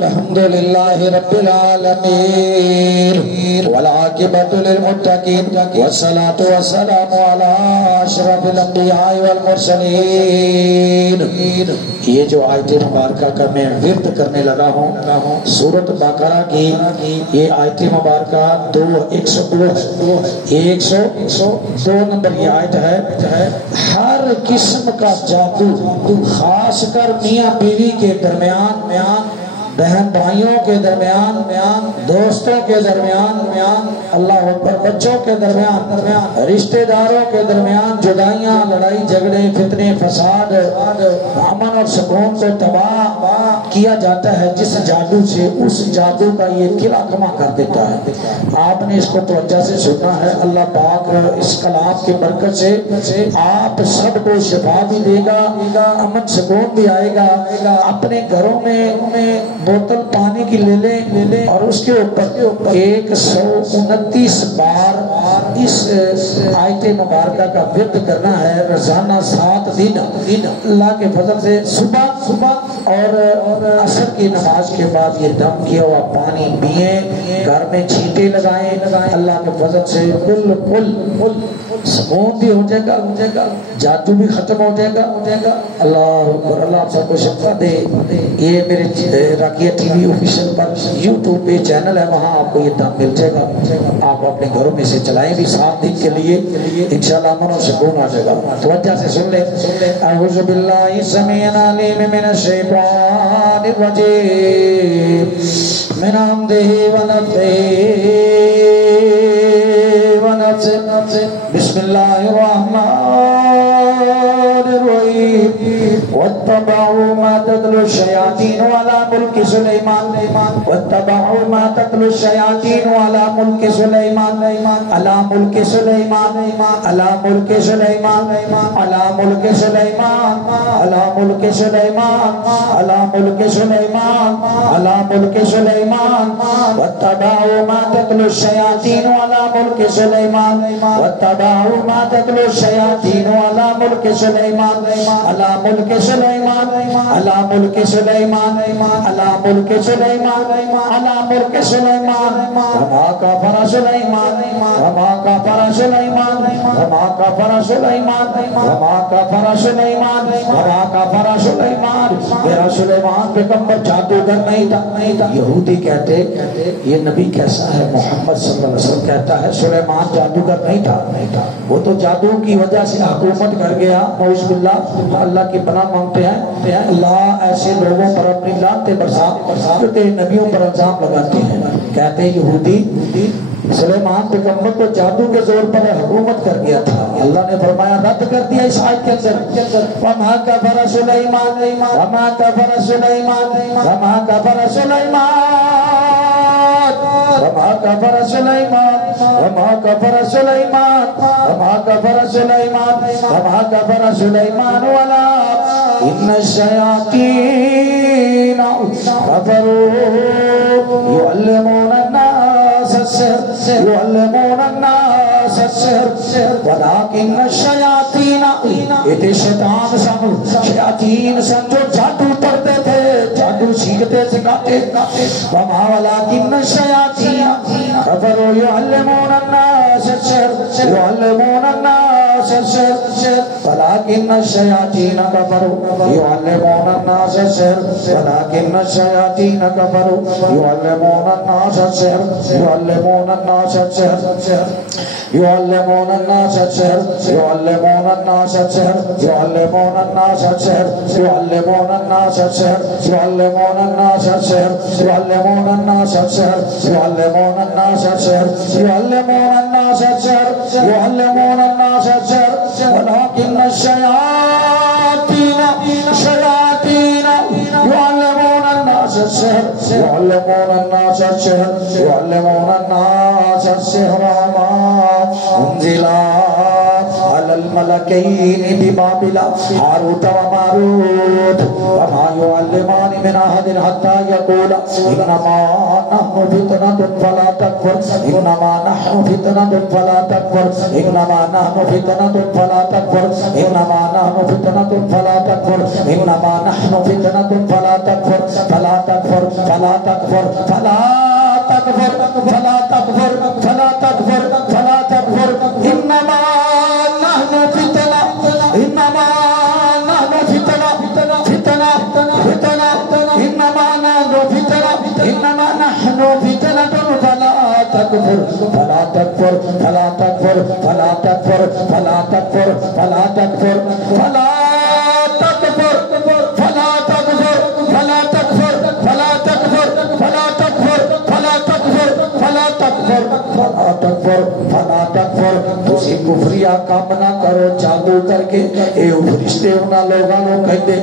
الحمدللہ رب العالمین والعاقبۃ للمتقین والصلاۃ والسلام علی اشرف الانبیاء والمرسلین۔ یہ جو آیت مبارکہ کا میں ورد کرنے لگا ہوں سورۃ بقرہ کی یہ آیت مبارکہ 102 نمبر یہ آیت ہے۔ ہر قسم کا جادو خاص کر میاں بیوی کے درمیان، بہن بھائیوں کے درمیان، دوستوں کے درمیان، اللہ اکبر، بچوں کے درمیان، رشتہ داروں کے درمیان جدائیاں، لڑائی جھگڑے، فتنے، فساد، امن اور سکون کو تباہ کیا جاتا ہے جس جادو سے، اس جادو کا یہ قلعہ کما کر دیتا ہے۔ آپ نے اس کو توجہ سے سننا ہے۔ اللہ پاک اس کلام کی برکت سے آپ سب کو شفا بھی دے گا، امن سکون بھی آئے گا۔ اپنے گھروں میں بوتل پانی کی لے لیں اور اس کے اوپر 129 بار اس آیت مبارکہ کا ورد کرنا ہے روزانہ 7 دن۔ اللہ کے فضل سے صبح اور عصر کی نماز کے بعد یہ دم کیا ہوا پانی پیئیں، گھر میں چھینٹے لگائیں، اللہ کے فضل سے بالکل سکون بھی ہو جائے گا، جادو بھی ختم ہو جائے گا۔ اللہ آپ سب کو شفا دے۔ یہ میرے راکیہ ٹی وی آفیشیل پر یوٹیوب پہ چینل ہے، وہاں آپ کو یہ دم مل جائے گا۔ آپ اپنے گھروں میں سے چلائیں بھی 7 دن کے لیے، انشاءاللہ امن و سکون آ جائے گا۔ توجہ سے سن لیں۔ اعوذ باللہ السمیع العلیم من الشیطان الرجیم من حمدہ ونفسہ بسم اللہ الرحمن الرحیم واتبعوا ما تتلو الشیاطین علی ملک سلیمان واتبعوا ما تتلو الشیاطین علی ملک سلیمان علی ملک سلیمان علی ملک سلیمان علی ملک سلیمان علی ملک سلیمان علی ملک سلیمان علی ملک سلیمان واتبعوا ما تتلو الشیاطین علی ملک سلیمان واتبعوا ما تتلو الشیاطین علی ملک سلیمان علی ملک سلیمان علی ملک سلیمان علی ملک سلیمان علی ملک سلیمان وما کفر سلیمان وما کفر سلیمان وما کفر سلیمان وما کفر سلیمان وما کفر سلیمان۔ میرا سلیمان پیغمبر جادوگر نہیں تھا۔ یہودی کہتے یہ نبی کیسا ہے؟ محمد صلی اللہ علیہ وسلم کہتا ہے سلیمان جادوگر نہیں تھا، وہ تو جادو کی وجہ سے حکومت کر گیا۔ نعوذ باللہ، اللہ کی پناہ مانگتے ہیں۔ اللہ ایسے لوگوں پر اپنی لعنتیں برساتے نبیوں پر الزام لگاتے ہیں، کہتے ہیں یہودی سلیمان پیغمبر کو جادو کے زور پر حکومت کر گیا تھا۔ اللہ نے فرمایا رد کر دیا اس آیت کے اندر، وما کفر سلیمان وما کفر سلیمان وما کفر سلیمان وما کفر سلیمان وما کفر سلیمان وما کفر سلیمان وما کفر سلیمان ولكن الشیاطین کفروا یعلمون الناس السحر يعلمون الناس السحر ولكن الشياطين یہ شیطان سن، شیاطین سن جو جادو پڑھتے تھے، جادو سیکھتے سکھاتے۔ وما ولكن الشياطين كفروا يعلمون الناس السحر يعلمون الناس السحر ولكن الشياطين كفروا يعلمون الناس السحر ولكن الشياطين كفروا يعلمون الناس السحر يعلمون الناس السحر يعلمون الناس السحر يعلمون الناس السحر يعلمون الناس السحر يعلمون الناس السحر يعلمون الناس السحر يعلمون الناس السحر يعلمون الناس السحر يعلمون الناس السحر يعلمون الناس السحر ولكن الشياطين يعلمون الناس السحر يعلمون الناس السحر يعلمون الناس السحر وما أنزل على على الملكين ببابل هاروت وماروت وما يعلمان من أحد حتى يقولا إنما نحن فتنة فلا تكفر إنما نحن فتنة فلا تكفر إنما نحن فتنة فلا تكفر إنما نحن فتنة فلا تكفر إنما نحن فتنة فلا تكفر فلا تكفر فلا تكفر فلا تكفر فلا تكفر فلا تكفر فلا تكفر إنما نحن فتنة إنما نحن فتنة فتنة فتنة إنما نحن فتنة إنما نحن فتنة فلا تكفر فلا تكفر فلا تكفر فلا تكفر فلا تكفر فلا تكفر فلا تكفر فلا تكفر فلا تكفر فلا تكفر فلا تكفر فلا تكفر فلا تكفر فلا تكفر فلا تكفر تسی کفریہ کام نہ کرو جادو کر کے اے فرشتے انہاں لوگاں نوں کہتے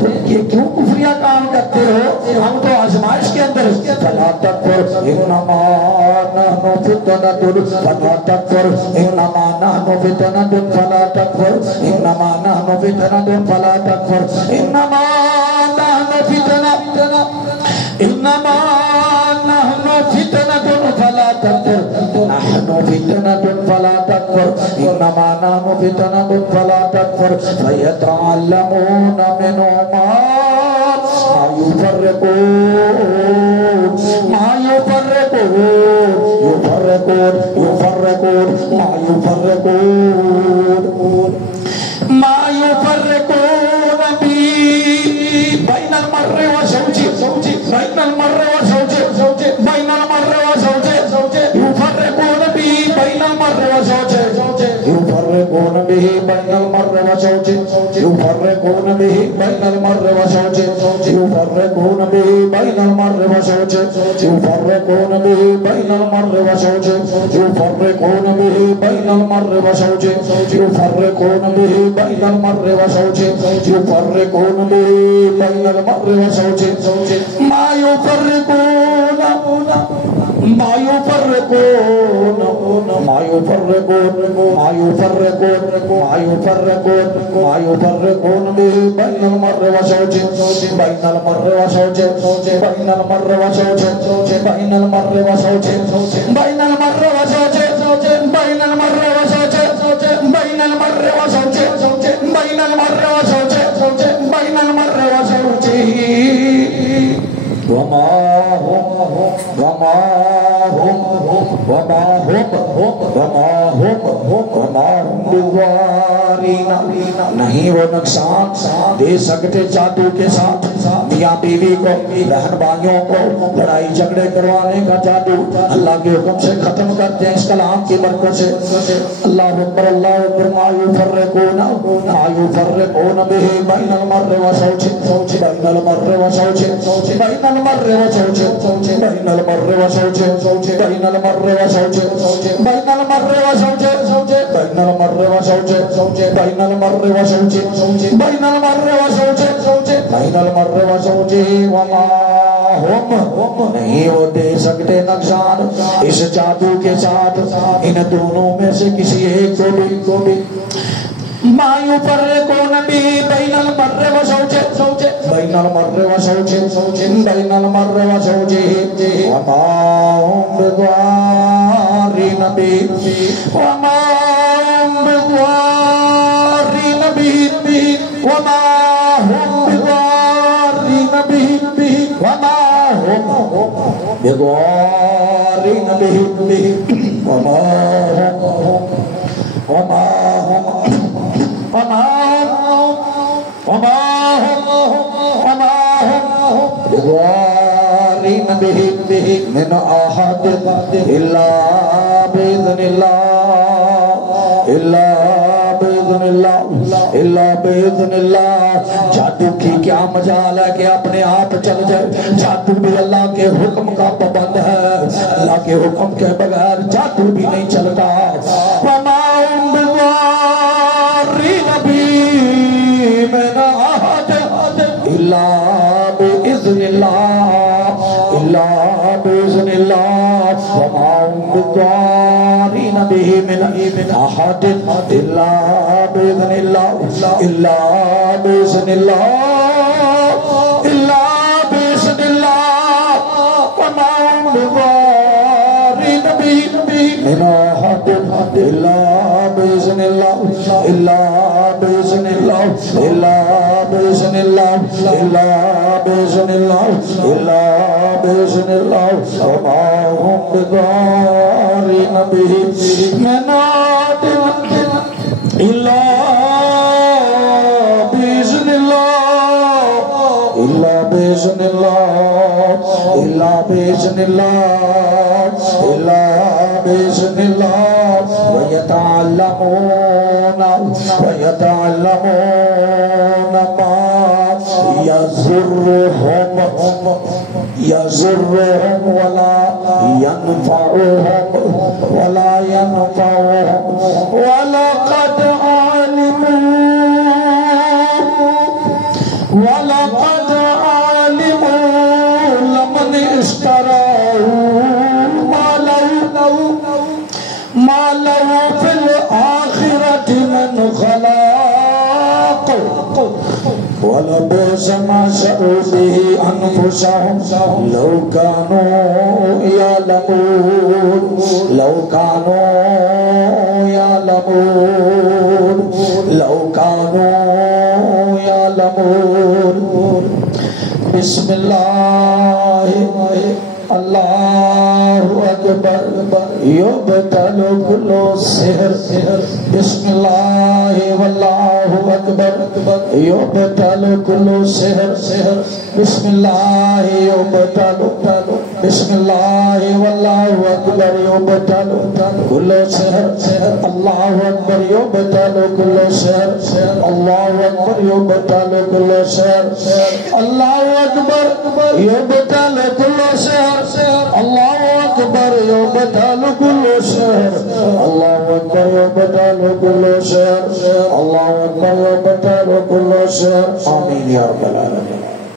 تم یہ کیوں کفریہ کام کرتے ہو ہم تو آزمائش کے اندر فلا تکفر انما نحن فتنة فلا تکفر انما نحن فتنة فلا تکفر انما نحن فتنة فلا تکفر انما نحن فتنة انما نحن فتنة فلا تکفر نحن فتنة فلا تکفر انما نحن فتنة فلا تکفر فيتعلمون منهما ما يفرقون ما يفرقون يفرقون يفرقون ما يفرقون ما يفرقون به بين المرء وزوجه بين المرء وزوجه بين المرء وزوجه يفرقون به بين المرء وزوجه يفرقون به بين المرء وزوجه يفرقون به بين المرء وزوجه يفرقون به بين المرء وزوجه يفرقون به بين المرء وزوجه يفرقون به بين المرء وزوجه يفرقون به بين المرء وزوجه يفرقون به بين المرء وزوجه ما يفرقون ما يفرقون ما يفرقون ما يفرقون ما يفرقون ما يفرقون به بين المرء وزوجه بين المرء وزوجه بين المرء وزوجه بين المرء وزوجه بين المرء وزوجه بين المرء وزوجه بين المرء وزوجه بين المرء وزوجه بين المرء وزوجه وما هم وما هم وما هم وما هم وما هم بضارین نہیں وہ نقصان دے سکتے جادو کے ساتھ میاں بیوی کو بہن بھائیوں کو لڑائی جھگڑے کروانے کا جادو اللہ کے حکم سے ختم کرتے ہیں اس کلام کی برکت سے اللہ اکبر ما يفرقون به بین المرء وزوجه بین المرء وزوجه بین المرء وزوجه بین المرء وزوجه بین المرء وزوجه بین المرء وزوجه بین المرء وزوجه بین المرء وزوجه بین المرء وزوجه بین المرء وزوجه وما هم نہیں وہ دے سکتے نقصان اس جادو کے ساتھ ان دونوں میں سے کسی ایک کو بھی ما يفرقون به بين المرء وزوجه بين المرء وزوجه بين المرء وزوجه وما هم بضارين به وما هم بضارين به وما هم بضارين به وما هم بضارين به وما هم وما هم وما هم بضارين به من أحد إلا بإذن الله إلا بإذن الله إلا بإذن الله جادو کی کیا مجال ہے کہ اپنے آپ چل جائے جادو بھی اللہ کے حکم کا پابند ہے اللہ کے حکم کے بغیر جادو بھی نہیں چلتا وما هم بضارين به من أحد إلا بإذن الله إلا بإذن الله وما هم بضارين به من أحد إلا بإذن الله إلا بإذن الله إلا بإذن الله وما هم بضارين به من أحد إلا بإذن الله إلا بإذن الله إلا بإذن الله إلا بإذن الله إلا بإذن الله وما هم بضارين به من أحد إلا بإذن الله إلا بإذن الله إلا بإذن الله إلا بإذن الله ويتعلمون ما يضرهم ولا ينفعهم ولقد علموا لمن اشتراه ما له في الآخرة من خلاق ولبئس ما شروا به أنفسهم لو كانوا يعلمون بسم الله اللہ اکبر یبطل کل سحر بسم اللہ واللہ اکبر یبطل کل سحر بسم اللہ یبطل بسم اللہ واللہ اکبر یبطل کل سحر اللہ اکبر یبطل کل سحر اللہ اکبر یبطل کل سحر اللہ اکبر یبطل کل سحر اللہ اکبر یبطل کل سحر اللہ اکبر یبطل کل سحر اللہ اکبر یبطل کل سحر آمین یا رب العالمین.